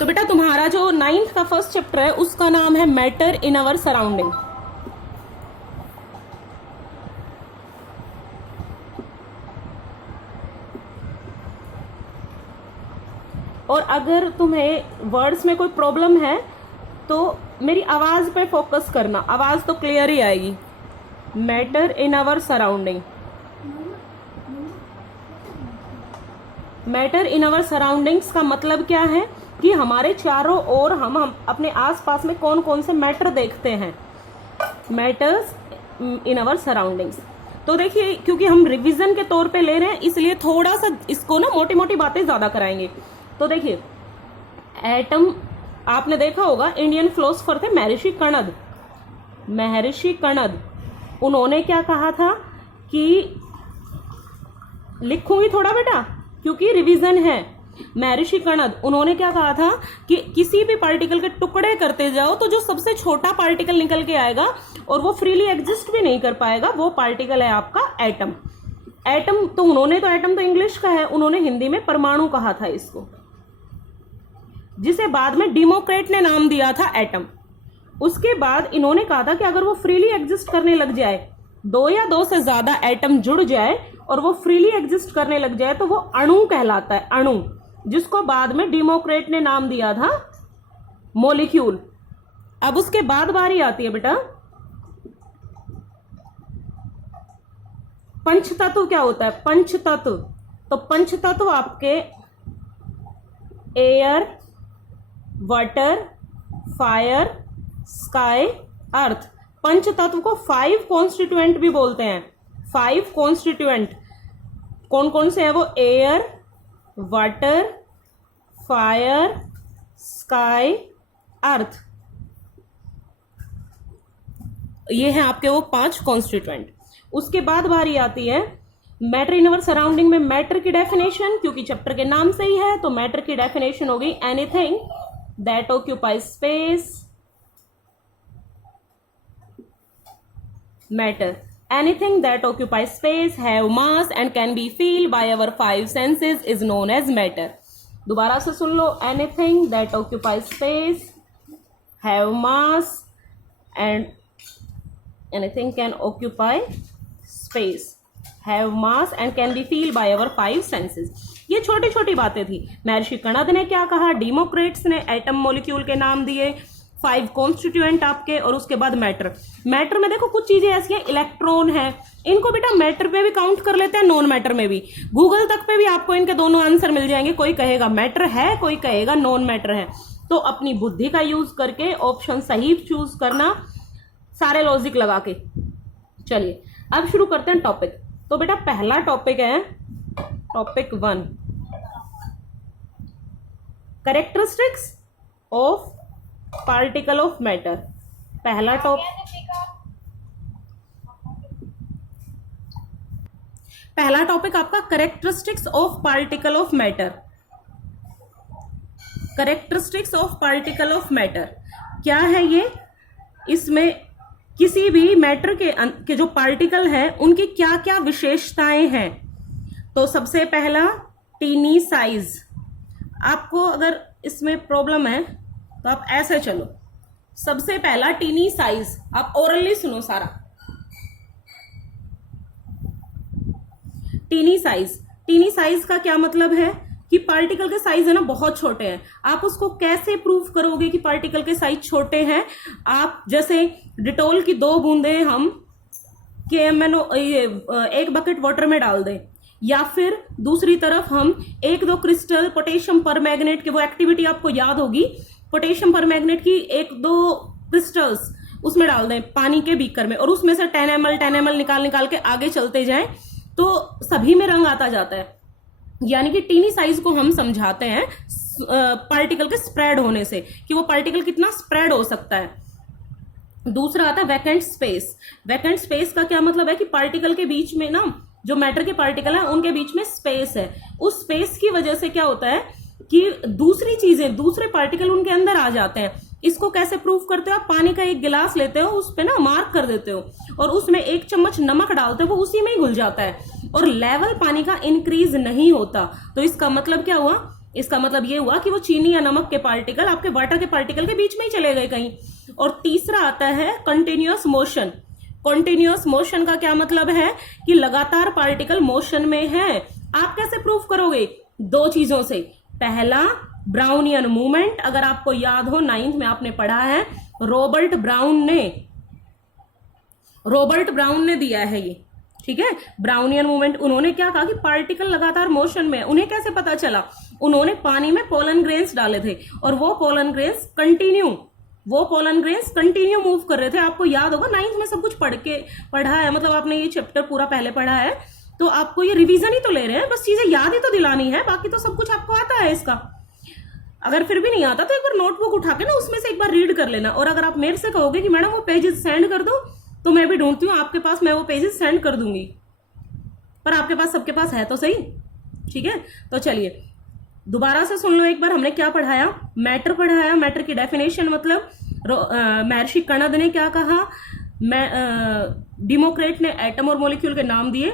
तो बेटा तुम्हारा जो 9th का फर्स्ट चैप्टर है उसका नाम है मैटर इन अवर सराउंडिंग। और अगर तुम्हें वर्ड्स में कोई प्रॉब्लम है तो मेरी आवाज पे फोकस करना, आवाज तो क्लियर ही आएगी। Matter in our surrounding, matter in our surroundings का मतलब क्या है कि हमारे चारों ओर हम अपने आसपास में कौन कौन से मैटर देखते हैं। Matters in our surroundings. तो देखिए, क्योंकि हम रिवीजन के तौर पे ले रहे हैं इसलिए थोड़ा सा इसको ना मोटी मोटी बातें ज्यादा कराएंगे। तो देखिए, एटम आपने देखा होगा, इंडियन फिलोसोफर थे महर्षि कणद। महर्षि कणद उन्होंने क्या कहा था कि लिखूंगी थोड़ा बेटा क्योंकि रिवीजन है। महर्षि कणद उन्होंने क्या कहा था कि किसी भी पार्टिकल के टुकड़े करते जाओ तो जो सबसे छोटा पार्टिकल निकल के आएगा और वो फ्रीली एग्जिस्ट भी नहीं कर पाएगा, वो पार्टिकल है आपका एटम। एटम तो उन्होंने तो एटम तो इंग्लिश का है, उन्होंने हिंदी में परमाणु कहा था इसको, जिसे बाद में डेमोक्रेट ने नाम दिया था एटम। उसके बाद इन्होंने कहा था कि अगर वो फ्रीली एग्जिस्ट करने लग जाए, दो या दो से ज्यादा एटम जुड़ जाए और वो फ्रीली एग्जिस्ट करने लग जाए तो वो अणु कहलाता है, अणु, जिसको बाद में डेमोक्रेट ने नाम दिया था मॉलिक्यूल। अब उसके बाद बारी आती है बेटा पंचतत्व। क्या होता है पंचतत्व? तो पंचतत्व आपके एयर, वाटर, फायर, स्काई, अर्थ। पंचतत्व को 5 कॉन्स्टिट्यूएंट भी बोलते हैं। 5 कॉन्स्टिट्यूएंट कौन कौन से हैं वो? एयर, वाटर, फायर, स्काई, अर्थ। ये हैं आपके वो 5 कॉन्स्टिट्यूएंट। उसके बाद बारी आती है मैटर इन अवर सराउंडिंग में मैटर की डेफिनेशन, क्योंकि चैप्टर के नाम से ही है तो मैटर की डेफिनेशन होगी anything that occupies space. Matter, anything that occupies space, have mass and can be felt by our 5 senses is known as matter। दोबारा से सुन लो, anything that occupies space, have mass and anything can occupy space, have mass and can be felt by our 5 senses। ये छोटी छोटी बातें थी। महर्षि कणद ने क्या कहा, डेमोक्रेट्स ने एटम मॉलिक्यूल के नाम दिए, 5 कॉन्स्टिट्यूएंट आपके, और उसके बाद मैटर। मैटर में देखो कुछ चीजें ऐसी हैं, इलेक्ट्रॉन है, इनको बेटा मैटर पे भी काउंट कर लेते हैं, नॉन मैटर में भी। गूगल तक पे भी आपको इनके दोनों आंसर मिल जाएंगे, कोई कहेगा मैटर है, कोई कहेगा नॉन मैटर है। तो अपनी बुद्धि का यूज करके ऑप्शन सही चूज करना, सारे लॉजिक लगा के। चलिए अब शुरू करते हैं टॉपिक। तो बेटा पहला टॉपिक है topic 1, characteristics of particle of matter. पहला टॉपिक आपका characteristics of particle of matter. Characteristics of particle of matter क्या है ये? इसमें किसी भी मैटर के जो पार्टिकल हैं उनकी क्या क्या विशेषताएं हैं। तो सबसे पहला टीनी साइज। आपको अगर इसमें प्रॉब्लम है तो आप ऐसे चलो। सबसे पहला टीनी साइज, आप ओरली सुनो सारा। टीनी साइज, टीनी साइज का क्या मतलब है कि पार्टिकल के साइज है ना बहुत छोटे हैं। आप उसको कैसे प्रूव करोगे कि पार्टिकल के साइज छोटे हैं? आप जैसे डिटोल की 2 बूंदें हम KMNO एक बकेट वाटर में डाल दें, या फिर दूसरी तरफ हम 1-2 क्रिस्टल पोटेशियम परमैंगनेट की, वो एक्टिविटी आपको याद होगी, पोटेशियम परमैंगनेट की 1-2 क्रिस्टल्स उसमें डाल दें पानी के बीकर में, और उसमें से 10 ml निकाल के आगे चलते जाएं तो सभी में रंग आता जाता है। यानी कि टीनी साइज को हम समझाते हैं पार्टिकल के स्प्रेड होने से, कि वो पार्टिकल कितना स्प्रेड हो सकता है। दूसरा आता है वैकेंट स्पेस। वैकेंट स्पेस का क्या मतलब है कि पार्टिकल के बीच में ना, जो मैटर के पार्टिकल है उनके बीच में स्पेस है। उस स्पेस की वजह से क्या होता है कि दूसरी चीजें, दूसरे पार्टिकल उनके अंदर आ जाते हैं। इसको कैसे प्रूफ करते हो? आप पानी का एक गिलास लेते हो, उस पे ना मार्क कर देते हो और उसमें 1 चम्मच नमक डालते हो, वो उसी में ही घुल जाता है और लेवल पानी का इंक्रीज नहीं होता। तो इसका मतलब क्या हुआ इसका मतलब ये हुआ कि वो चीनी या नमक के पार्टिकल आपके वाटर के पार्टिकल के बीच में ही चले गए कहीं। और तीसरा आता है कंटिन्यूअस मोशन। कंटिन्यूअस मोशन का क्या मतलब है कि लगातार पार्टिकल मोशन में है। आप कैसे प्रूफ करोगे? दो चीजों से। पहला, ब्राउनियन मूवमेंट, अगर आपको याद हो 9th में आपने पढ़ा है, रॉबर्ट ब्राउन ने दिया है ये, ठीक है। ब्राउनियन मूवमेंट, उन्होंने क्या कहा कि पार्टिकल लगातार मोशन में। उन्हें कैसे पता चला? उन्होंने पानी में पोलन ग्रेन्स डाले थे और वो पोलन ग्रेन्स कंटिन्यू मूव कर रहे थे। आपको याद होगा 9th में सब कुछ पढ़ा है, मतलब आपने ये चैप्टर पूरा पहले पढ़ा है, तो आपको ये रिवीजन ही तो ले रहे हैं, बस चीजें याद ही तो दिलानी है, बाकी तो सब कुछ आपको आता है इसका। अगर फिर भी नहीं आता तो एक बार नोटबुक उठा के ना उसमें से एक बार रीड कर लेना। और अगर आप मेरे से कहोगे कि मैडम वो पेजेस सेंड कर दो, तो मैं भी ढूंढती हूँ आपके पास, मैं वो पेजेस सेंड कर दूंगी, पर आपके पास, सबके पास है तो सही, ठीक है। तो चलिए दोबारा से सुन लो एक बार, हमने क्या पढ़ाया? मैटर पढ़ाया। मैटर की डेफिनेशन, मतलब महर्षि कणद ने क्या कहा, डेमोक्रेट ने एटम और मॉलिक्यूल के नाम दिए।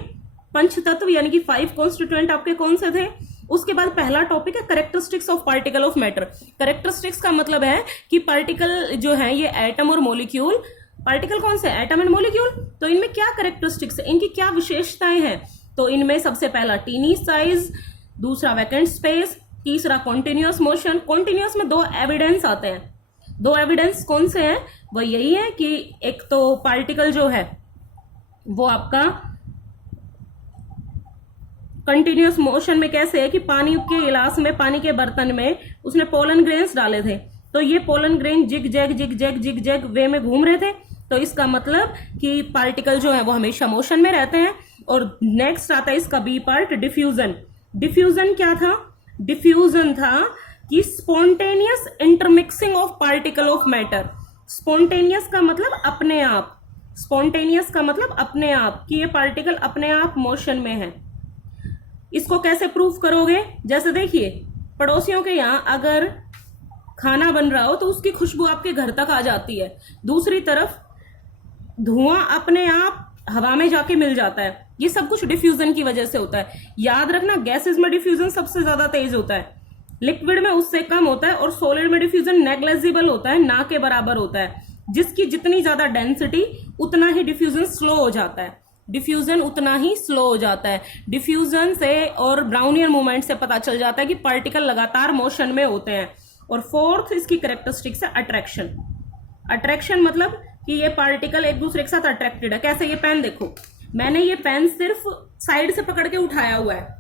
पंचतत्व यानी कि 5 कॉन्स्टिट्यूएंट आपके कौन से थे? उसके बाद पहला टॉपिक है characteristics of particle of matter. Characteristics का मतलब है कि पार्टिकल जो है ये एटम और मॉलिक्यूल, पार्टिकल कौन से? Atom and molecule. तो इनमें क्या करेक्टरिस्टिक्स है, इनकी क्या विशेषताएं हैं? तो इनमें सबसे पहला टीनी साइज, दूसरा वैकेंट स्पेस, तीसरा कॉन्टिन्यूअस मोशन। कॉन्टिन्यूअस में 2 एविडेंस आते हैं। 2 एविडेंस कौन से हैं? वो यही है कि एक तो पार्टिकल जो है वो आपका कंटिन्यूअस मोशन में कैसे है कि पानी के गिलास में, पानी के बर्तन में उसने पोलन ग्रेन्स डाले थे, तो ये पोलन ग्रेन जिग जैग वे में घूम रहे थे। तो इसका मतलब कि पार्टिकल जो है वो हमेशा मोशन में रहते हैं। और नेक्स्ट आता है इसका बी पार्ट, डिफ्यूजन। डिफ्यूजन क्या था? डिफ्यूजन था कि spontaneous intermixing of particle of matter. Spontaneous का मतलब अपने आप, स्पॉन्टेनियस का मतलब अपने आप, कि ये पार्टिकल अपने आप मोशन में है। इसको कैसे प्रूफ करोगे? जैसे देखिए, पड़ोसियों के यहाँ अगर खाना बन रहा हो तो उसकी खुशबू आपके घर तक आ जाती है, दूसरी तरफ धुआं अपने आप हवा में जाके मिल जाता है। ये सब कुछ डिफ्यूजन की वजह से होता है। याद रखना, गैसेस में डिफ्यूजन सबसे ज्यादा तेज होता है, लिक्विड में उससे कम होता है, और सॉलिड में डिफ्यूजन नेग्लेजिबल होता है, ना के बराबर होता है। जिसकी जितनी ज्यादा डेंसिटी उतना ही डिफ्यूजन स्लो हो जाता है, डिफ्यूजन उतना ही स्लो हो जाता है। डिफ्यूजन से और ब्राउनियन मूवमेंट से पता चल जाता है कि पार्टिकल लगातार मोशन में होते हैं। और फोर्थ इसकी कैरेक्टरिस्टिक्स है अट्रैक्शन। अट्रैक्शन मतलब कि ये पार्टिकल एक दूसरे के साथ अट्रैक्टेड है। कैसे? ये पेन देखो, मैंने ये पेन सिर्फ साइड से पकड़ के उठाया हुआ है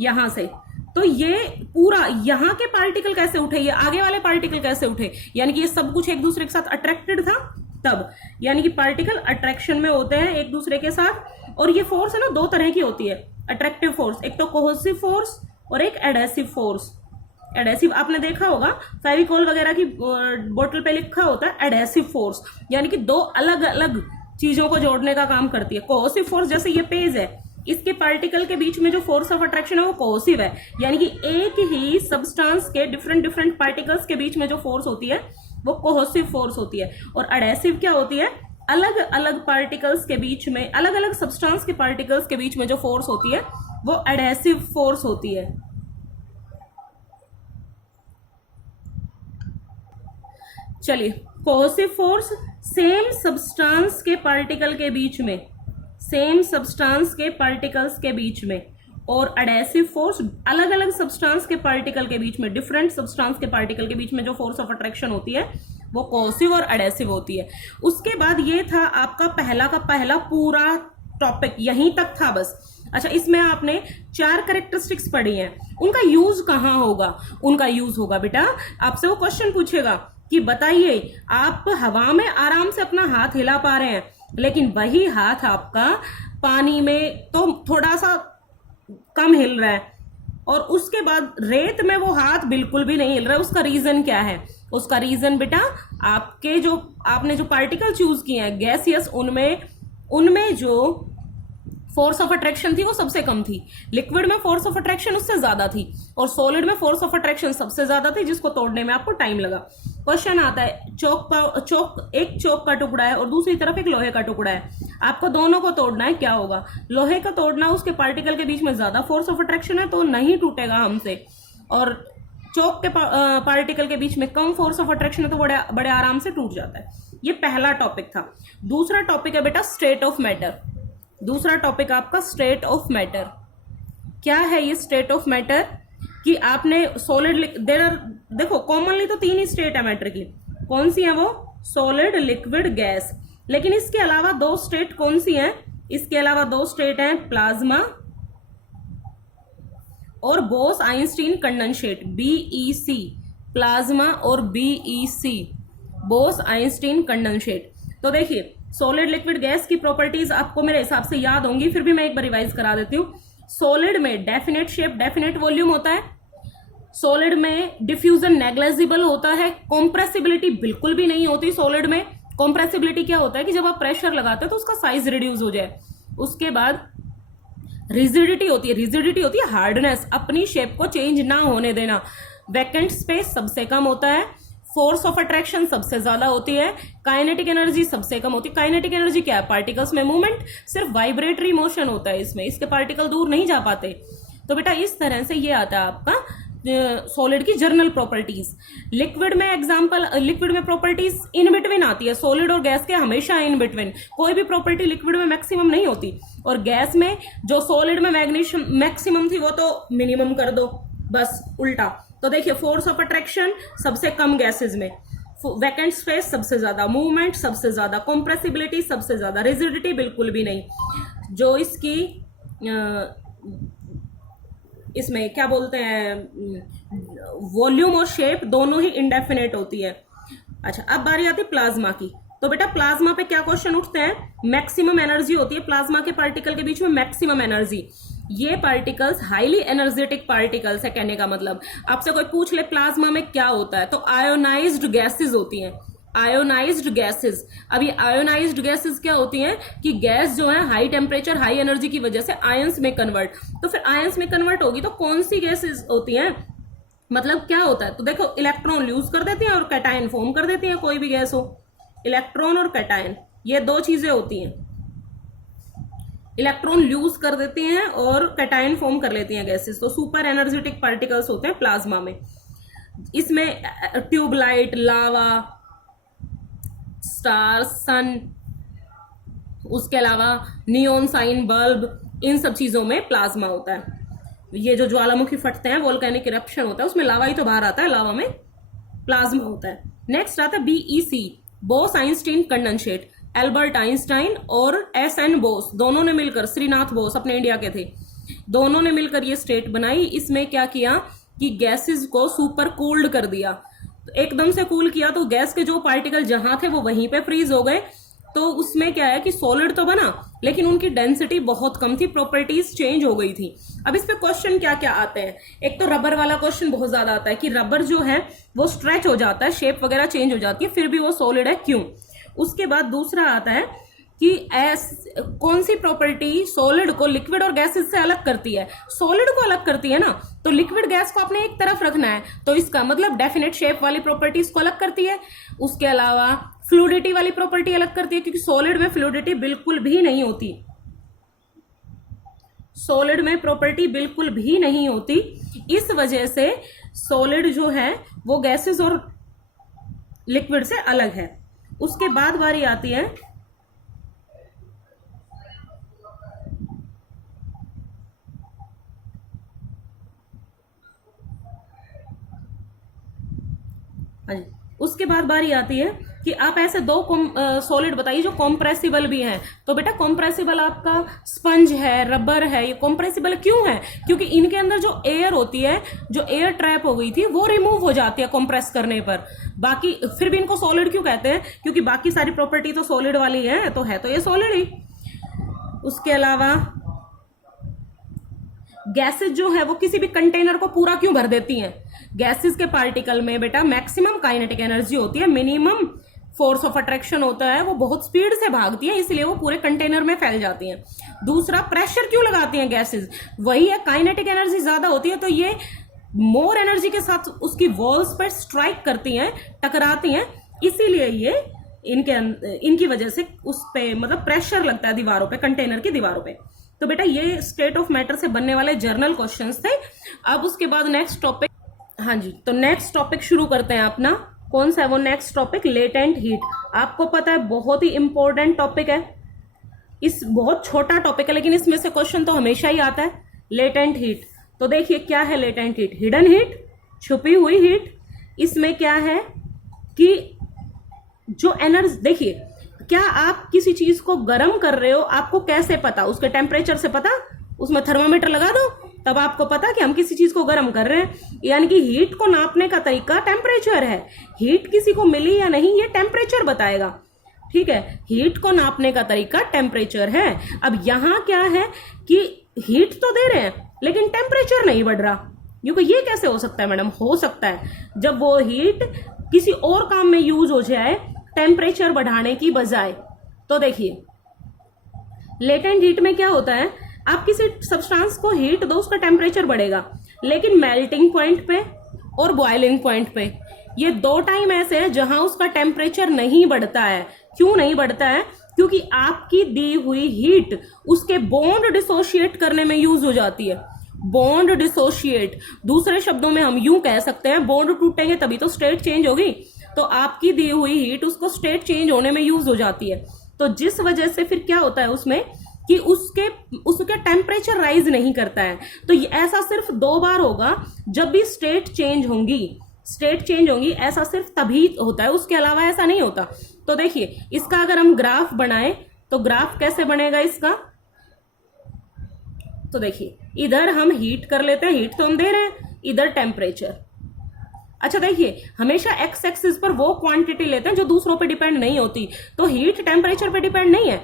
यहां से, तो ये पूरा यहाँ के पार्टिकल कैसे उठे, ये आगे वाले पार्टिकल कैसे उठे? यानी कि ये सब कुछ एक दूसरे के साथ अट्रैक्टेड था तब। यानी कि पार्टिकल अट्रैक्शन में होते हैं एक दूसरे के साथ। और ये फोर्स है ना, 2 तरह की होती है अट्रैक्टिव फोर्स, एक तो कोहेसिव फोर्स और एक एडेसिव फोर्स। एडेसिव आपने देखा होगा, फेविकोल वगैरह की बोतल पे लिखा होता है एडेसिव फोर्स, यानी कि 2 अलग अलग चीजों को जोड़ने का काम करती है। कोहेसिव फोर्स, जैसे ये पेज है, इसके पार्टिकल के बीच में जो फोर्स ऑफ अट्रैक्शन है वो कोहेसिव है, यानी कि एक ही सब्सटेंस के डिफरेंट पार्टिकल्स के बीच में जो फोर्स होती है वो कोहेसिव फोर्स होती है। और एडेसिव क्या होती है? अलग अलग पार्टिकल्स के बीच में, अलग अलग सब्सटेंस के पार्टिकल्स के बीच में जो फोर्स होती है वो एडेसिव फोर्स होती है। चलिए, कोहेसिव फोर्स सेम सब्सटेंस के पार्टिकल के बीच में, सेम सब्सटेंस के पार्टिकल्स के बीच में, और एडेसिव फोर्स अलग अलग सब्सटेंस के पार्टिकल के बीच में, डिफरेंट सब्सटेंस के पार्टिकल के बीच में जो फोर्स ऑफ अट्रैक्शन होती है वो कोहेसिव और एडेसिव होती है। उसके बाद ये था आपका पहला पूरा टॉपिक, यहीं तक था बस। अच्छा, इसमें आपने 4 कैरेक्टरिस्टिक्स पढ़ी हैं, उनका यूज कहाँ होगा? उनका यूज होगा बेटा, आपसे वो क्वेश्चन पूछेगा कि बताइए, आप हवा में आराम से अपना हाथ हिला पा रहे हैं, लेकिन वही हाथ आपका पानी में तो थोड़ा सा कम हिल रहा है, और उसके बाद रेत में वो हाथ बिल्कुल भी नहीं हिल रहा है। उसका रीजन क्या है? उसका रीजन बेटा, आपने जो पार्टिकल चूज किए हैं गैसियस, उनमें जो फोर्स ऑफ अट्रैक्शन थी वो सबसे कम थी। लिक्विड में फोर्स ऑफ अट्रैक्शन उससे ज्यादा थी, और सॉलिड में फोर्स ऑफ अट्रैक्शन सबसे ज्यादा थी, जिसको तोड़ने में आपको टाइम लगा। क्वेश्चन आता है, एक चौक का टुकड़ा है और दूसरी तरफ एक लोहे का टुकड़ा है, आपको दोनों को तोड़ना है, क्या होगा? लोहे का तोड़ना, उसके पार्टिकल के बीच में ज्यादा फोर्स ऑफ अट्रैक्शन है तो नहीं टूटेगा हमसे, और चौक के पार्टिकल के बीच में कम फोर्स ऑफ अट्रैक्शन है तो बड़े बड़े आराम से टूट जाता है। ये पहला टॉपिक था। दूसरा टॉपिक है बेटा स्टेट ऑफ मैटर। दूसरा टॉपिक आपका स्टेट ऑफ मैटर। क्या है ये स्टेट ऑफ मैटर? कि आपने सॉलिड, देखो कॉमनली तो 3 ही स्टेट है मैटर की। कौन सी है वो? Solid, liquid, gas. लेकिन इसके अलावा 2 स्टेट कौन सी हैं? इसके अलावा 2 स्टेट हैं, प्लाज्मा और Bose Einstein condensate, BEC। Plasma और BEC, बोस आइंस्टीन कंडेंसेट। तो देखिए सॉलिड, लिक्विड, गैस की प्रॉपर्टीज आपको मेरे हिसाब से याद होंगी, फिर भी मैं एक बार रिवाइज करा देती हूँ। सॉलिड में डेफिनेट शेप, डेफिनेट वॉल्यूम होता है। सॉलिड में डिफ्यूजन नेग्लेजिबल होता है। कॉम्प्रेसिबिलिटी बिल्कुल भी नहीं होती सॉलिड में। कॉम्प्रेसिबिलिटी क्या होता है कि जब आप प्रेशर लगाते हो तो उसका साइज रिड्यूस हो जाए। उसके बाद रिजिडिटी होती है। रिजिडिटी होती है हार्डनेस, अपनी शेप को चेंज ना होने देना। वैकेंट स्पेस सबसे कम होता है। फोर्स ऑफ अट्रैक्शन सबसे ज्यादा होती है। काइनेटिक एनर्जी सबसे कम होती है। काइनेटिक एनर्जी क्या है? पार्टिकल्स में मूवमेंट, सिर्फ वाइब्रेटरी मोशन होता है इसमें, इसके पार्टिकल दूर नहीं जा पाते। तो बेटा इस तरह से ये आता है आपका सॉलिड की जर्नल प्रॉपर्टीज। लिक्विड में एग्जांपल, लिक्विड में प्रॉपर्टीज इन बिटवीन आती है। सॉलिड और गैस के हमेशा इन बिटवीन, कोई भी प्रॉपर्टी लिक्विड में मैक्सिमम नहीं होती। और गैस में जो सॉलिड में मैग्नीशियम मैक्सिमम थी वो तो मिनिमम कर दो, बस उल्टा। तो देखिए फोर्स ऑफ अट्रैक्शन सबसे कम गैसेज में, वैकेंट स्पेस सबसे ज्यादा, मूवमेंट सबसे ज्यादा, कॉम्प्रेसिबिलिटी सबसे ज्यादा, रिजिडिटी बिल्कुल भी नहीं। जो इसकी इसमें क्या बोलते हैं, वॉल्यूम और शेप दोनों ही इंडेफिनेट होती है। अच्छा अब बारी आती है प्लाज्मा की। तो बेटा प्लाज्मा पे क्या क्वेश्चन उठते हैं? मैक्सिमम एनर्जी होती है प्लाज्मा के पार्टिकल के बीच में, मैक्सिमम एनर्जी। ये पार्टिकल्स हाईली एनर्जेटिक पार्टिकल्स है, कहने का मतलब। आपसे कोई पूछ ले प्लाज्मा में क्या होता है, तो आयोनाइज्ड गैसेस होती हैं। Ionised gases. अब ये आयोनाइज्ड गैसेस क्या होती हैं कि गैस जो है हाई टेम्परेचर, हाई एनर्जी की वजह से आयंस में कन्वर्ट, तो फिर आयंस में कन्वर्ट होगी तो कौन सी गैसेस होती हैं, मतलब क्या होता है? तो देखो इलेक्ट्रॉन लूज कर देती हैं और कैटायन फॉर्म कर देती हैं, कोई भी गैस हो। इलेक्ट्रॉन और कैटायन ये 2 चीजें होती हैं। इलेक्ट्रॉन लूज कर देती हैं और कैटायन फॉर्म कर लेती हैं गैसेस। तो सुपर एनर्जेटिक पार्टिकल्स होते हैं प्लाज्मा में। इसमें ट्यूबलाइट, लावा, स्टार, सन, उसके अलावा नियोन साइन बल्ब, इन सब चीजों में प्लाज्मा होता है। ये जो ज्वालामुखी फटते हैं, वोल्केनिक इरप्शन होता है, उसमें लावा ही तो बाहर आता है, लावा में प्लाज्मा होता है। नेक्स्ट आता है BEC, Bose Einstein condensate. Albert Einstein और SN बोस दोनों ने मिलकर, श्रीनाथ बोस अपने इंडिया के थे, दोनों ने मिलकर ये स्टेट बनाई। इसमें क्या किया कि गैसेस को सुपर कूल्ड कर दिया, एकदम से कूल किया तो गैस के जो पार्टिकल जहां थे वो वहीं पे फ्रीज हो गए। तो उसमें क्या है कि सॉलिड तो बना लेकिन उनकी डेंसिटी बहुत कम थी, प्रॉपर्टीज चेंज हो गई थी। अब इस पे क्वेश्चन क्या क्या आते हैं? एक तो रबर वाला क्वेश्चन बहुत ज्यादा आता है कि रबर जो है वो स्ट्रेच हो जाता है, शेप वगैरह चेंज हो जाती है, फिर भी वो सॉलिड है, क्यों? उसके बाद दूसरा आता है कि कौन सी प्रॉपर्टी सॉलिड को लिक्विड और गैसेस से अलग करती है? सॉलिड को अलग करती है ना, तो लिक्विड गैस को आपने एक तरफ रखना है, तो इसका मतलब डेफिनेट शेप वाली प्रॉपर्टीज को अलग करती है। उसके अलावा फ्लूइडिटी वाली प्रॉपर्टी अलग करती है, क्योंकि सॉलिड में फ्लूइडिटी बिल्कुल भी नहीं होती। सॉलिड में प्रॉपर्टी बिल्कुल भी नहीं होती, इस वजह से सॉलिड जो है वो गैसेस और लिक्विड से अलग है। उसके बाद बारी आती है उसके बाद बारी आती है कि आप ऐसे 2 सॉलिड बताइए जो कॉम्प्रेसिबल भी हैं। तो बेटा कॉम्प्रेसिबल आपका स्पंज है, रबर है। ये कॉम्प्रेसिबल क्यों है? क्योंकि इनके अंदर जो एयर होती है, जो एयर ट्रैप हो गई थी, वो रिमूव हो जाती है कॉम्प्रेस करने पर। बाकी फिर भी इनको सॉलिड क्यों कहते हैं? क्योंकि बाकी सारी प्रॉपर्टी तो सॉलिड वाली है तो ये सॉलिड ही। उसके अलावा गैसेस जो है वो किसी भी कंटेनर को पूरा क्यों भर देती हैं? गैसेस के पार्टिकल में बेटा मैक्सिमम काइनेटिक एनर्जी होती है, मिनिमम फोर्स ऑफ अट्रैक्शन होता है, वो बहुत स्पीड से भागती है, इसलिए वो पूरे कंटेनर में फैल जाती हैं। दूसरा, प्रेशर क्यों लगाती हैं गैसेस? वही है, काइनेटिक एनर्जी ज्यादा होती है तो ये मोर एनर्जी के साथ उसकी वॉल्स पर स्ट्राइक करती हैं, टकराती हैं, इसीलिए ये इनकी वजह से उस पे मतलब प्रेशर लगता है दीवारों पे, कंटेनर की दीवारों पे। तो बेटा ये स्टेट ऑफ मैटर से बनने वाले जर्नल क्वेश्चंस थे। अब उसके बाद नेक्स्ट टॉपिक, हाँ जी, तो नेक्स्ट टॉपिक शुरू करते हैं अपना। कौन सा है वो नेक्स्ट टॉपिक? Latent heat. आपको पता है बहुत ही इंपॉर्टेंट टॉपिक है, इस बहुत छोटा टॉपिक है लेकिन इसमें से क्वेश्चन तो हमेशा ही आता है। लेटेंट हीट, तो देखिए क्या है लेटेंट हीट? हिडन हीट, छुपी हुई हीट। इसमें क्या है कि जो एनर्जी, देखिए क्या आप किसी चीज को गर्म कर रहे हो, आपको कैसे पता? उसके टेम्परेचर से पता, उसमें थर्मामीटर लगा दो तब आपको पता कि हम किसी चीज को गर्म कर रहे हैं। यानी कि हीट को नापने का तरीका टेम्परेचर है। हीट किसी को मिली या नहीं ये टेम्परेचर बताएगा, ठीक है। हीट को नापने का तरीका टेम्परेचर है। अब यहां क्या है कि हीट तो दे रहे हैं लेकिन टेम्परेचर नहीं बढ़ रहा। क्योंकि ये कैसे हो सकता है मैडम? हो सकता है जब वो हीट किसी और काम में यूज हो जाए टेम्परेचर बढ़ाने की बजाय। तो देखिए लेटेंट हीट में क्या होता है, आप किसी सब्सटेंस को हीट दो उसका टेम्परेचर बढ़ेगा, लेकिन मेल्टिंग पॉइंट पे और बॉइलिंग पॉइंट पे ये दो टाइम ऐसे हैं जहां उसका टेम्परेचर नहीं बढ़ता है। क्यों नहीं बढ़ता है? क्योंकि आपकी दी हुई हीट उसके बॉन्ड डिसोशिएट करने में यूज हो जाती है। बॉन्ड डिसोशिएट, दूसरे शब्दों में हम यूं कह सकते हैं बॉन्ड टूटेंगे तभी तो स्टेट चेंज होगी। तो आपकी दी हुई हीट उसको स्टेट चेंज होने में यूज हो जाती है। तो जिस वजह से फिर क्या होता है उसमें कि उसके टेम्परेचर राइज नहीं करता है। तो ऐसा सिर्फ 2 बार होगा जब भी स्टेट चेंज होंगी। स्टेट चेंज होंगी ऐसा सिर्फ तभी होता है, उसके अलावा ऐसा नहीं होता। तो देखिए इसका अगर हम ग्राफ बनाएं तो ग्राफ कैसे बनेगा इसका? तो देखिए इधर हम हीट कर लेते हैं, हीट तो हम दे रहे हैं, इधर टेम्परेचर। अच्छा देखिए हमेशा एक्स एक्सिस पर वो क्वांटिटी लेते हैं जो दूसरों पे डिपेंड नहीं होती। तो हीट टेम्परेचर पे डिपेंड नहीं है,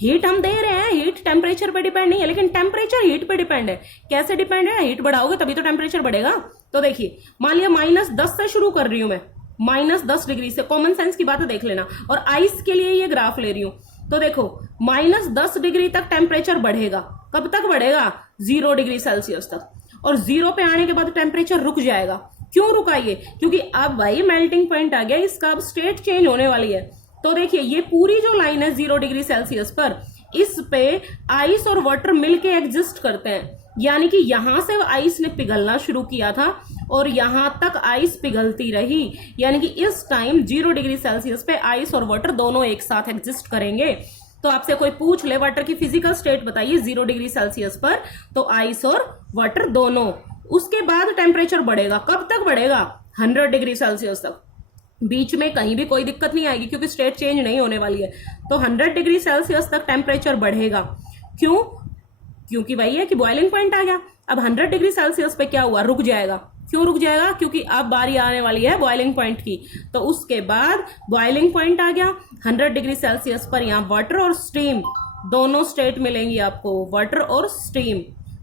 हीट हम दे रहे हैं, हीट टेम्परेचर पे डिपेंड नहीं है, लेकिन टेम्परेचर हीट पे डिपेंड है। कैसे डिपेंड है? हीट बढ़ाओगे तभी तो टेम्परेचर बढ़ेगा। तो देखिए मान लिया -10 से शुरू कर रही हूं मैं, -10 डिग्री से, कॉमन सेंस की बात है देख लेना। और आइस के लिए ये ग्राफ ले रही हूं तो देखो -10 डिग्री तक टेम्परेचर बढ़ेगा। कब तक बढ़ेगा? 0 डिग्री सेल्सियस तक। और 0 पे आने के बाद टेम्परेचर रुक जाएगा। क्यों रुका ये? क्योंकि अब भाई मेल्टिंग पॉइंट आ गया, इसका अब स्टेट चेंज होने वाली है। तो देखिए ये पूरी जो लाइन है 0 डिग्री सेल्सियस पर, इस पे आइस और वाटर मिलके एग्जिस्ट करते हैं। यानी कि यहां से आइस ने पिघलना शुरू किया था और यहां तक आइस पिघलती रही। यानी कि इस टाइम 0 डिग्री सेल्सियस पे आइस और वाटर दोनों एक साथ एग्जिस्ट करेंगे। तो आपसे कोई पूछ ले वाटर की फिजिकल स्टेट बताइए 0 डिग्री सेल्सियस पर, तो आइस और वाटर दोनों। उसके बाद टेम्परेचर बढ़ेगा। कब तक बढ़ेगा? 100 डिग्री सेल्सियस तक। बीच में कहीं भी कोई दिक्कत नहीं आएगी क्योंकि स्टेट चेंज नहीं होने वाली है। तो 100 डिग्री सेल्सियस तक टेम्परेचर बढ़ेगा। क्यों? क्योंकि वही है कि बॉइलिंग पॉइंट आ गया। अब 100 डिग्री सेल्सियस पे क्या हुआ? रुक जाएगा। क्यों रुक जाएगा? क्योंकि अब बारी आने वाली है बॉइलिंग पॉइंट की। तो उसके बाद बॉइलिंग पॉइंट आ गया 100 डिग्री सेल्सियस पर। यहाँ वाटर और स्टीम दोनों स्टेट मिलेंगी आपको, वाटर और स्टीम।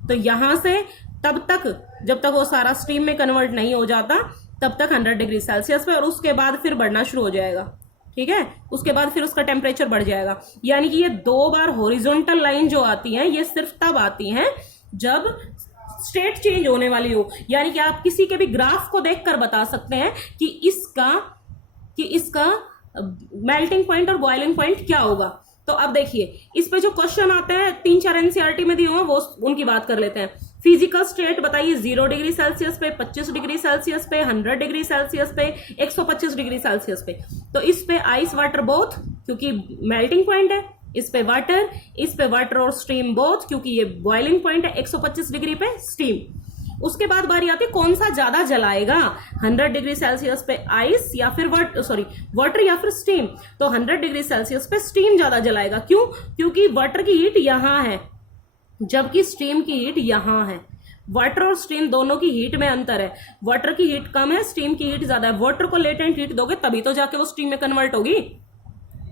तो यहां से तब तक जब तक वो सारा स्टीम में कन्वर्ट नहीं हो जाता तब तक 100 डिग्री सेल्सियस पे, और उसके बाद फिर बढ़ना शुरू हो जाएगा। ठीक है, उसके बाद फिर उसका टेम्परेचर बढ़ जाएगा। यानी कि ये 2 बार हॉरिजॉन्टल लाइन जो आती हैं ये सिर्फ तब आती हैं जब स्टेट चेंज होने वाली हो। यानी कि आप किसी के भी ग्राफ को देखकर बता सकते हैं कि इसका मेल्टिंग पॉइंट और बॉइलिंग पॉइंट क्या होगा। तो अब देखिए इस पे जो क्वेश्चन आते हैं 3-4 एनसीईआरटी में दिए हुए वो उनकी बात कर लेते हैं। फिजिकल स्टेट बताइए 0 डिग्री सेल्सियस पे, 25 डिग्री सेल्सियस पे, 100 डिग्री सेल्सियस पे, 125 डिग्री सेल्सियस पे। तो इस पे आइस वाटर बोथ क्योंकि मेल्टिंग पॉइंट है, इस पे वाटर और स्टीम बोथ क्योंकि ये बॉइलिंग पॉइंट है, 125 डिग्री पे स्टीम। उसके बाद बारी आती है कौन सा ज्यादा जलाएगा, 100 डिग्री सेल्सियस पे आइस या फिर वाटर या फिर स्टीम। तो 100 डिग्री सेल्सियस पे स्टीम ज्यादा जलाएगा। क्यों? क्योंकि वाटर की हीट यहां है जबकि स्टीम की हीट यहां है। वाटर और स्टीम दोनों की हीट में अंतर है। वाटर की हीट कम है, स्टीम की हीट ज्यादा है। वाटर को लेटेंट हीट दोगे तभी तो जाके वो स्टीम में कन्वर्ट होगी।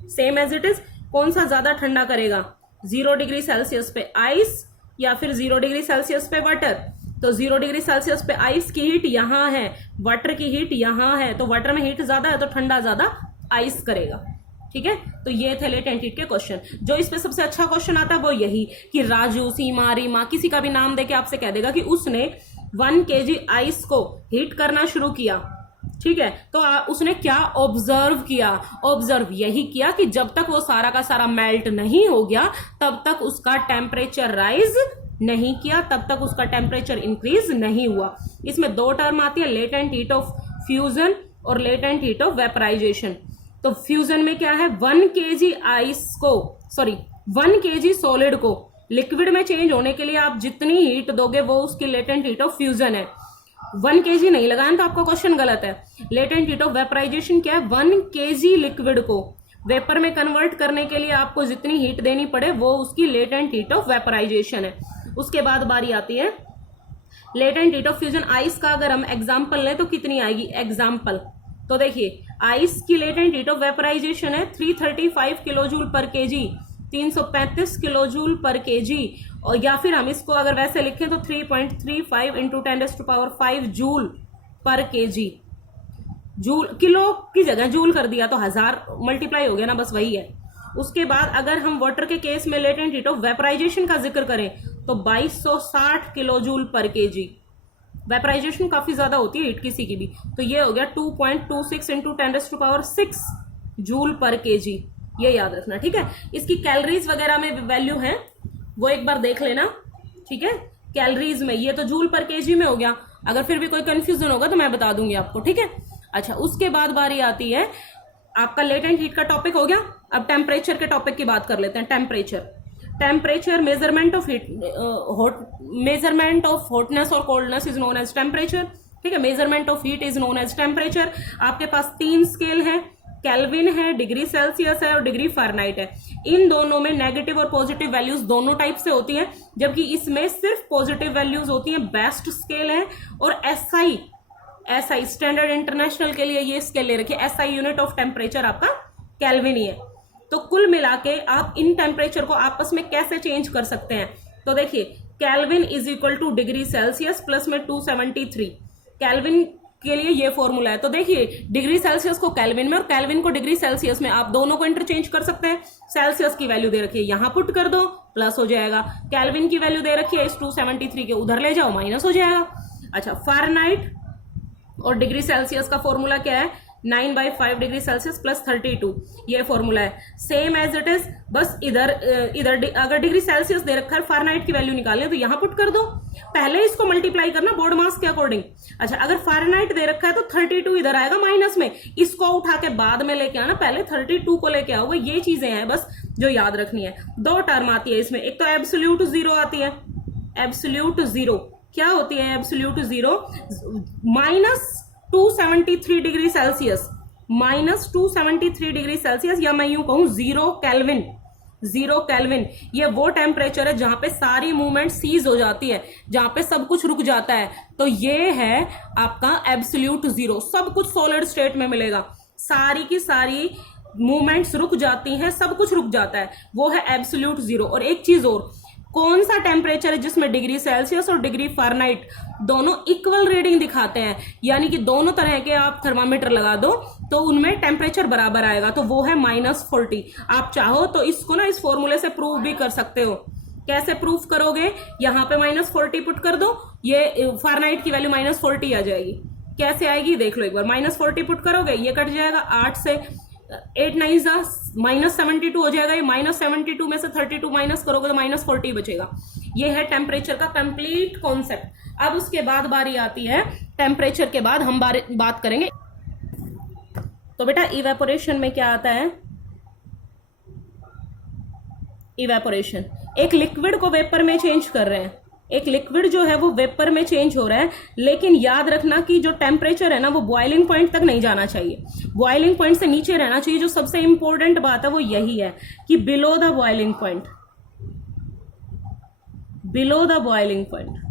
सेम एज इट इज, कौन सा ज्यादा ठंडा करेगा, 0 डिग्री सेल्सियस पे आइस या फिर 0 डिग्री सेल्सियस पे वाटर। तो 0 डिग्री सेल्सियस पे आइस की हीट यहां है, वाटर की हीट यहां है। तो वाटर में हीट ज्यादा है तो ठंडा ज्यादा आइस करेगा। ठीक है, तो ये थे लेटेंट हीट के क्वेश्चन। जो इस पे सबसे अच्छा क्वेश्चन आता है वो यही कि राजू, सीमा, रीमा किसी का भी नाम देके आपसे कह देगा कि उसने 1 kg आइस को हीट करना शुरू किया ठीक है। तो उसने क्या ऑब्जर्व किया, ऑब्जर्व यही किया कि जब तक वो सारा का सारा मेल्ट नहीं हो गया तब तक उसका टेम्परेचर राइज नहीं किया, तब तक उसका टेम्परेचर इंक्रीज नहीं हुआ। इसमें दो टर्म आती है, लेटेंट हीट ऑफ फ्यूजन और लेटेंट हीट ऑफ वेपराइजेशन। तो फ्यूजन में क्या है, 1 kg आइस को, सॉरी 1 kg सॉलिड को लिक्विड में चेंज होने के लिए आप जितनी हीट दोगे वो उसकी लेटेंट हीट ऑफ फ्यूजन है। 1 kg नहीं लगाया तो आपका क्वेश्चन गलत है। लेटेंट हीट ऑफ वेपराइजेशन क्या है, 1 kg लिक्विड को वेपर में कन्वर्ट करने के लिए आपको जितनी हीट देनी पड़े वो उसकी लेटेंट हीट ऑफ वेपराइजेशन है। उसके बाद बारी आती है latent heat of fusion. Ice का अगर हम एग्जाम्पल लें तो कितनी आएगी, एग्जाम्पल तो देखिए आइस की लेटेंट हीट ऑफ वेपराइजेशन है 335 किलो जूल पर केजी, 335 किलो जूल पर केजी, और या फिर हम इसको अगर वैसे लिखें तो 3.35 इंटू 10⁵ जूल पर केजी। जूल किलो की जगह जूल कर दिया तो 1000 मल्टीप्लाई हो गया ना, बस वही है। उसके बाद अगर हम वाटर के केस में लेटेंट हीट ऑफ वेपराइजेशन का जिक्र करें तो 2260 किलो जूल पर केजी। वेपराइजेशन काफी ज्यादा होती है हीट किसी की भी, तो ये हो गया 2.26 इंटू 10⁶ जूल पर केजी, ये याद रखना, ठीक है। इसकी कैलोरीज वगैरह में वैल्यू है वो एक बार देख लेना, ठीक है। कैलोरीज में ये तो जूल पर केजी में हो गया, अगर फिर भी कोई कंफ्यूजन होगा तो मैं बता दूंगी आपको, ठीक है। अच्छा, उसके बाद बारी आती है आपका लेटेंट हीट का टॉपिक हो गया, अब टेम्परेचर के टॉपिक की बात कर लेते हैं। Temperature measurement of heat, measurement of hotness और coldness is known as temperature, ठीक है। Measurement of heat is known as temperature. आपके पास 3 स्केल है, केल्विन है, डिग्री सेल्सियस है और डिग्री फ़ारेनहाइट है। इन दोनों में नेगेटिव और पॉजिटिव वैल्यूज दोनों टाइप से होती हैं, जबकि इसमें सिर्फ पॉजिटिव वैल्यूज होती हैं। बेस्ट स्केल है और एसआई स्टैंडर्ड इंटरनेशनल के लिए ये स्केल ले रखिए, एसआई यूनिट ऑफ टेम्परेचर आपका केल्विन ही है। तो कुल मिला के आप इन टेम्परेचर को आपस में कैसे चेंज कर सकते हैं, तो देखिए kelvin is equal two degree Celsius plus में 273, केल्विन के लिए ये फॉर्मूला है। तो देखिए डिग्री सेल्सियस को केल्विन में और केल्विन को डिग्री सेल्सियस में आप दोनों को इंटरचेंज कर सकते हैं। सेल्सियस की वैल्यू दे रखी है, यहां पुट कर दो प्लस हो जाएगा, केल्विन की वैल्यू दे रखी है इस 273 के उधर ले जाओ माइनस हो जाएगा। अच्छा, फ़ारेनहाइट और डिग्री सेल्सियस का फॉर्मूला क्या है, 9/5 डिग्री सेल्सियस प्लस 32, ये फॉर्मूला है सेम एज इट इज। बस इधर अगर डिग्री सेल्सियस दे रखा है फ़ारेनहाइट की वैल्यू निकालनी है तो यहां पुट कर दो, पहले इसको मल्टीप्लाई करना बोर्ड मास के अकॉर्डिंग। अच्छा, अगर फ़ारेनहाइट दे रखा है तो 32 इधर आएगा माइनस में, इसको उठा के बाद में लेके आना, पहले 32 को लेके आओगे। ये चीजें हैं बस जो याद रखनी है। 2 टर्म आती है इसमें, एक तो एब्सोल्यूट जीरो आती है। एब्सोल्यूट जीरो क्या होती है, absolute zero -273 degree Celsius, -273 degree Celsius, या मैं यूं कहूं 0 केल्विन। ये वो टेम्परेचर है जहां पे सारी मूवमेंट सीज हो जाती है, जहां पे सब कुछ रुक जाता है। तो ये है आपका एब्सोल्यूट जीरो, सब कुछ सॉलिड स्टेट में मिलेगा, सारी की सारी मूवमेंट्स रुक जाती हैं, सब कुछ रुक जाता है, वो है एब्सोल्यूट जीरो। और एक चीज और, कौन सा टेम्परेचर है जिसमें डिग्री सेल्सियस और डिग्री फ़ारेनहाइट दोनों इक्वल रीडिंग दिखाते हैं, यानी कि दोनों तरह के आप थर्मामीटर लगा दो तो उनमें टेम्परेचर बराबर आएगा, तो वो है -40। आप चाहो तो इसको ना इस फॉर्मूले से प्रूव भी कर सकते हो। कैसे प्रूफ करोगे, यहाँ पे -40 पुट कर दो, ये फ़ारेनहाइट की वैल्यू -40 आ जाएगी। कैसे आएगी देख लो एक बार, -40 पुट करोगे, ये कट जाएगा 8 से 8 9 -72 हो जाएगा। ये -72 में से 32 माइनस करोगे तो -40 बचेगा। ये है टेम्परेचर का कंप्लीट कॉन्सेप्ट। अब उसके बाद बारी आती है, टेम्परेचर के बाद हम बात करेंगे। तो बेटा इवेपोरेशन में क्या आता है, इवेपोरेशन एक लिक्विड को वेपर में चेंज कर रहे हैं, एक लिक्विड जो है वो वेपर में चेंज हो रहा है, लेकिन याद रखना कि जो टेम्परेचर है ना वो बॉइलिंग पॉइंट तक नहीं जाना चाहिए, बॉइलिंग पॉइंट से नीचे रहना चाहिए। जो सबसे इंपॉर्टेंट बात है वो यही है कि below the boiling point, below the boiling point,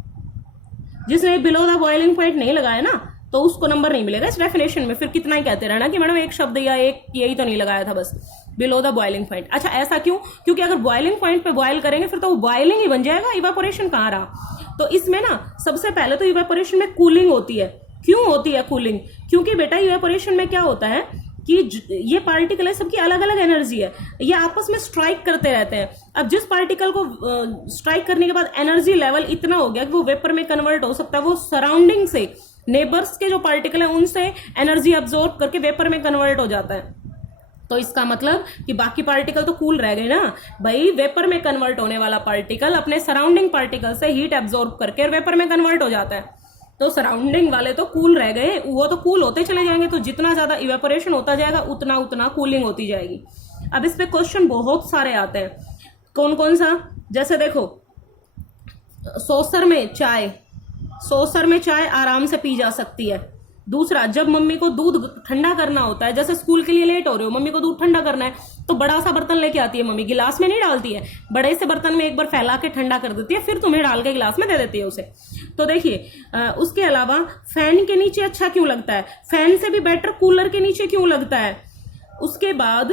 जिसने बिलो द बॉइलिंग पॉइंट नहीं लगाया ना तो उसको नंबर नहीं मिलेगा इस डेफिनेशन में। फिर कितना ही कहते रहना कि मैडम एक शब्द या एक यही तो नहीं लगाया था, बस बिलो द बॉइलिंग पॉइंट। अच्छा, ऐसा क्यों, क्योंकि अगर बॉइलिंग पॉइंट पे बॉइल करेंगे फिर तो वो बॉइलिंग ही बन जाएगा, इवेपोरेशन कहाँ रहा। तो इसमें ना सबसे पहले तो इवेपोरेशन में कूलिंग होती है। क्यों होती है कूलिंग, क्योंकि बेटा इवेपोरेशन में क्या होता है कि ये पार्टिकल है, सबकी अलग अलग एनर्जी है, ये आपस में स्ट्राइक करते रहते हैं। अब जिस पार्टिकल को स्ट्राइक करने के बाद एनर्जी लेवल इतना हो गया कि वो वेपर में कन्वर्ट हो सकता है, वो सराउंडिंग से नेबर्स के जो पार्टिकल है उनसे एनर्जी अब्जॉर्ब करके वेपर में कन्वर्ट हो जाता है। तो इसका मतलब कि बाकी पार्टिकल तो कूल रह गए ना भाई, वेपर में कन्वर्ट होने वाला पार्टिकल अपने सराउंडिंग पार्टिकल से हीट एब्जॉर्ब करके वेपर में कन्वर्ट हो जाता है। तो सराउंडिंग वाले तो कूल रह गए, वो तो कूल होते चले जाएंगे, तो जितना ज्यादा इवेपोरेशन होता जाएगा उतना उतना कूलिंग होती जाएगी। अब इस पे क्वेश्चन बहुत सारे आते हैं, कौन कौन सा, जैसे देखो सॉसर में चाय आराम से पी जा सकती है। दूसरा, जब मम्मी को दूध ठंडा करना होता है, जैसे स्कूल के लिए लेट हो रहे हो, मम्मी को दूध ठंडा करना है, तो बड़ा सा बर्तन लेके आती है मम्मी, गिलास में नहीं डालती है, बड़े से बर्तन में एक बार फैला के ठंडा कर देती है, फिर तुम्हें डाल के गिलास में दे देती है उसे। तो देखिए उसके अलावा फैन के नीचे अच्छा क्यों लगता है, फैन से भी बेटर कूलर के नीचे क्यों लगता है। उसके बाद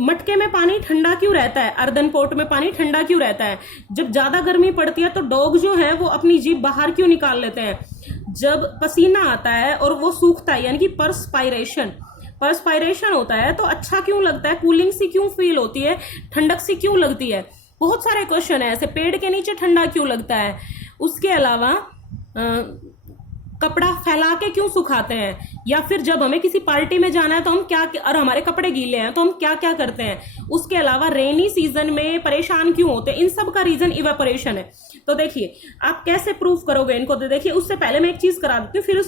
मटके में पानी ठंडा क्यों रहता है, अर्दन पोट में पानी ठंडा क्यों रहता है। जब ज्यादा गर्मी पड़ती है तो डॉग जो है वो अपनी जीभ बाहर क्यों निकाल लेते हैं, जब पसीना आता है और वो सूखता है यानी कि परस्पायरेशन होता है तो अच्छा क्यों लगता है, कूलिंग सी क्यों फील होती है, ठंडक सी क्यों लगती है। बहुत सारे क्वेश्चन है ऐसे, पेड़ के नीचे ठंडा क्यों लगता है। उसके अलावा कपड़ा फैला के क्यों सुखाते हैं, या फिर जब हमें किसी पार्टी में जाना है तो हम क्या, और हमारे कपड़े गीले हैं तो हम क्या क्या करते हैं। उसके अलावा रेनी सीजन में परेशान क्यों होते हैं, इन सब का रीजन इवेपोरेशन है। तो देखिए आप कैसे प्रूफ करोगे इनको, तो देखिए उससे पहले मैं एक चीज करा देती हूँ, फिर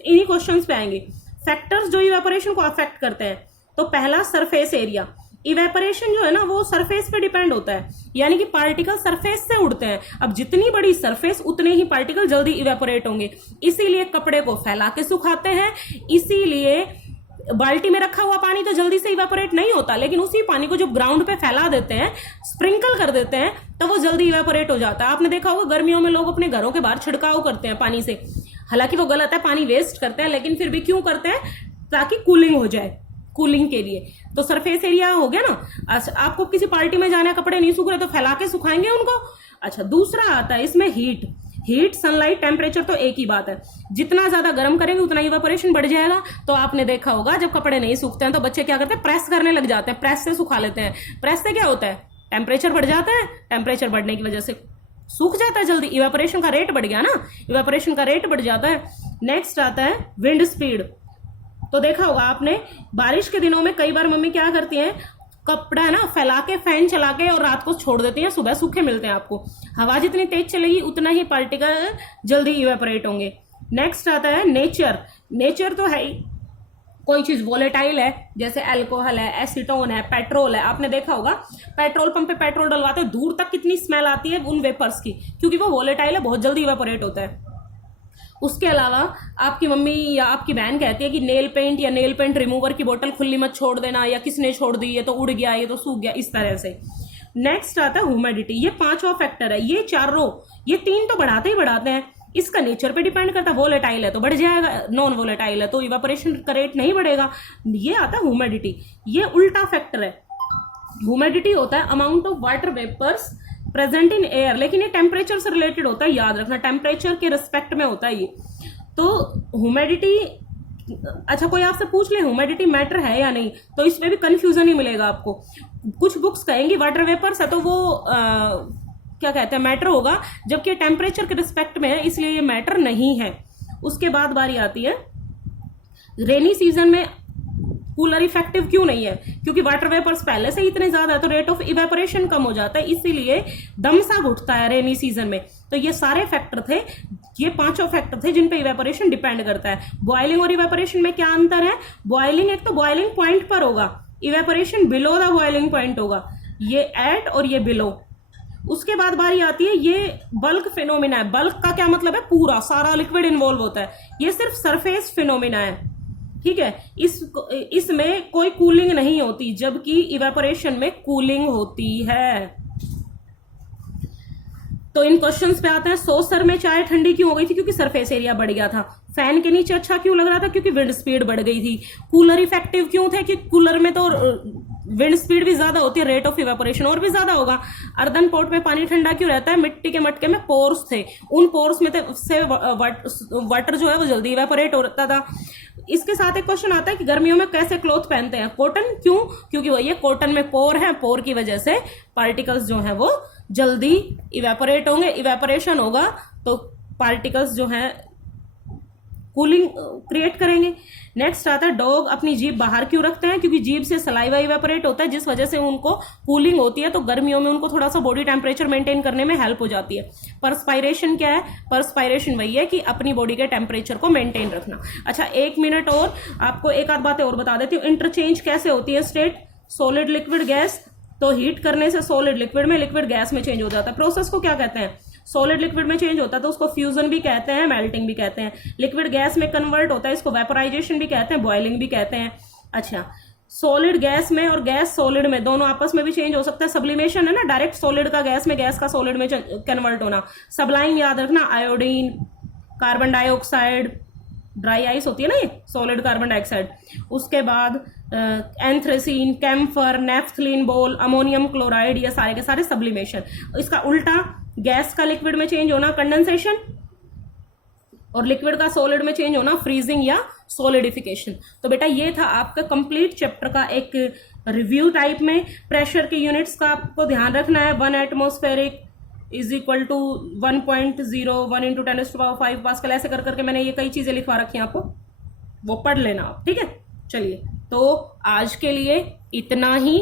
इन्हीं क्वेश्चंस पे आएंगे। फैक्टर्स जो इवेपोरेशन को अफेक्ट करते हैं, तो पहला सरफेस एरिया। इवेपोरेशन जो है ना वो सरफेस पे डिपेंड होता है, यानी कि पार्टिकल सरफेस से उड़ते हैं। अब जितनी बड़ी सरफेस उतने ही पार्टिकल जल्दी इवेपोरेट होंगे, इसीलिए कपड़े को फैला के सुखाते हैं। इसीलिए बाल्टी में रखा हुआ पानी तो जल्दी से इवेपोरेट नहीं होता, लेकिन उसी पानी को जब ग्राउंड पे फैला देते हैं, स्प्रिंकल कर देते हैं, तो वो जल्दी इवेपोरेट हो जाता है। आपने देखा होगा गर्मियों में लोग अपने घरों के बाहर छिड़काव करते हैं पानी से, हालांकि वो गलत है, पानी वेस्ट करते हैं, लेकिन फिर भी क्यों करते हैं, ताकि कूलिंग हो जाए, कूलिंग के लिए। तो सरफेस एरिया हो गया ना। अच्छा, आपको किसी पार्टी में जाना है, कपड़े नहीं सूख रहे तो फैला के सुखाएंगे उनको। अच्छा, दूसरा आता है इसमें हीट, सनलाइट, टेम्परेचर, तो एक ही बात है, जितना ज्यादा गर्म करेंगे उतना इवेपोरेशन बढ़ जाएगा। तो आपने देखा होगा जब कपड़े नहीं सूखते हैं तो बच्चे क्या करते हैं, प्रेस करने लग जाते हैं, प्रेस से सुखा लेते हैं। प्रेस से क्या होता है, टेम्परेचर बढ़ जाता है, टेम्परेचर बढ़ने की वजह से सूख जाता है जल्दी, इवेपोरेशन का रेट बढ़ गया ना, इवेपोरेशन का रेट बढ़ जाता है। नेक्स्ट आता है विंड स्पीड। तो देखा होगा आपने बारिश के दिनों में कई बार मम्मी क्या करती हैं, कपड़ा ना फैला के फैन चला के और रात को छोड़ देती हैं, सुबह सूखे मिलते हैं आपको। हवा जितनी तेज चलेगी उतना ही पार्टिकल जल्दी इवेपोरेट होंगे। नेक्स्ट आता है नेचर तो है ही, कोई चीज वोलेटाइल है, जैसे अल्कोहल है, एसीटोन है, पेट्रोल है। आपने देखा होगा पेट्रोल पंप पे पेट्रोल डलवाते हैं, दूर तक कितनी स्मेल आती है उन वेपर्स की, क्योंकि वो वोलेटाइल है, बहुत जल्दी इवेपोरेट होता है। उसके अलावा आपकी मम्मी या आपकी बहन कहती है कि नेल पेंट रिमूवर की बोतल खुली मत छोड़ देना, या किसने छोड़ दी, ये तो उड़ गया, ये तो सूख गया, इस तरह से। नेक्स्ट आता है ह्यूमिडिटी, ये पांचवा फैक्टर है। ये चारों, ये तीन तो बढ़ाते ही बढ़ाते हैं, इसका नेचर पे डिपेंड करता है, वोलेटाइल है तो बढ़ जाएगा, नॉन वोलेटाइल है तो इवेपोरेशन का रेट नहीं बढ़ेगा। ये आता है ह्यूमिडिटी, ये उल्टा फैक्टर है। ह्यूमिडिटी होता है amount of water vapours present in air, लेकिन ये टेम्परेचर से रिलेटेड होता है, याद रखना, टेम्परेचर के रिस्पेक्ट में होता है ये। तो ह्यूमिडिटी, अच्छा कोई आपसे पूछ ले ह्यूमिडिटी मैटर है या नहीं, तो इसमें भी कंफ्यूजन ही मिलेगा आपको। कुछ बुक्स कहेंगी वाटर वेपर्स है तो वो क्या कहते हैं, मैटर होगा, जबकि टेम्परेचर के रिस्पेक्ट में है, इसलिए ये मैटर नहीं है। उसके बाद बारी आती है रेनी सीजन में कूलर इफेक्टिव क्यों नहीं है, क्योंकि वाटर वेपर्स पहले से इतने ज्यादा है तो रेट ऑफ इवेपोरेशन कम हो जाता है, इसीलिए दम सा घुटता है रेनी सीजन में। तो ये सारे फैक्टर थे, ये पांचों फैक्टर थे जिन पे इवेपोरेशन डिपेंड करता है। बॉइलिंग और इवेपोरेशन में क्या अंतर है, बॉइलिंग एक तो बॉइलिंग पॉइंट पर होगा, evaporation below the boiling point होगा, ये एट और ये बिलो। उसके बाद बारी आती है ये बल्क फिनोमिना है। बल्क का क्या मतलब है, पूरा सारा लिक्विड इन्वॉल्व होता है, ये सिर्फ सरफेस फिनोमिना है, ठीक है। इसमें कोई कूलिंग नहीं होती, जबकि इवेपोरेशन में कूलिंग होती है। तो इन क्वेश्चंस पे आते हैं। सॉसर में चाय ठंडी क्यों हो गई थी, क्योंकि सरफेस एरिया बढ़ गया था। फैन के नीचे अच्छा क्यों लग रहा था, क्योंकि विंड स्पीड बढ़ गई थी। कूलर इफेक्टिव क्यों थे, क्योंकि कूलर में तो विंड स्पीड भी ज्यादा होती है, रेट ऑफ इवेपोरेशन और भी ज्यादा होगा। अर्दन पोट में पानी ठंडा क्यों रहता है, मिट्टी के मटके में पोर्स थे, उन पोर्स में से वाटर जो है वो जल्दी इवेपोरेट होता था। इसके साथ एक क्वेश्चन आता है कि गर्मियों में कैसे क्लॉथ पहनते हैं, कॉटन क्यों, क्योंकि वही है कॉटन में पोर है, पोर की वजह से पार्टिकल्स जो है वो जल्दी इवेपोरेट होंगे, इवेपोरेशन होगा तो पार्टिकल्स जो हैं कूलिंग क्रिएट करेंगे। नेक्स्ट आता है डॉग अपनी जीभ बाहर क्यों रखते हैं, क्योंकि जीभ से सलाइवा इवेपोरेट होता है जिस वजह से उनको कूलिंग होती है, तो गर्मियों में उनको थोड़ा सा बॉडी टेम्परेचर मेंटेन करने में हेल्प हो जाती है। परस्पायरेशन क्या है, परस्पायरेशन वही है कि अपनी बॉडी के टेम्परेचर को मेंटेन रखना। अच्छा 1 मिनट और आपको एक आध बातें और बता देती हूँ। इंटरचेंज कैसे होती है स्टेट, सॉलिड लिक्विड गैस, तो हीट करने से सॉलिड लिक्विड में, लिक्विड गैस में चेंज हो जाता है। प्रोसेस को क्या कहते हैं, सॉलिड लिक्विड में चेंज होता है तो उसको फ्यूजन भी कहते हैं, मेल्टिंग भी कहते हैं। लिक्विड गैस में कन्वर्ट होता है, इसको वेपोराइजेशन भी कहते हैं, बॉइलिंग भी कहते हैं। अच्छा सॉलिड गैस में और गैस सॉलिड में दोनों आपस में भी चेंज हो सकता है। सब्लिमेशन है ना, डायरेक्ट सॉलिड का गैस में, गैस का सॉलिड में कन्वर्ट होना। सब्लाइम याद रखना, iodine, carbon dioxide, dry ice होती है ना ये, सॉलिड कार्बन डाइऑक्साइड। उसके बाद एंथ्रेसीन, कैम्फर, नेफ्थलीन बोल, अमोनियम क्लोराइड, ये सारे के सारे सब्लिमेशन। इसका उल्टा गैस का लिक्विड में चेंज होना कंडेंसेशन, और लिक्विड का सॉलिड में चेंज होना फ्रीजिंग या सॉलिडिफिकेशन। तो बेटा ये था आपका कंप्लीट चैप्टर का एक रिव्यू टाइप में। प्रेशर के यूनिट्स का आपको ध्यान रखना है, 1 atmospheric is equal to 1.0 1 × 10⁵ pascal, ऐसे कर करके मैंने ये कई चीजें लिखवा रखी हैं, आपको वो पढ़ लेना आप, ठीक है। चलिए तो आज के लिए इतना ही।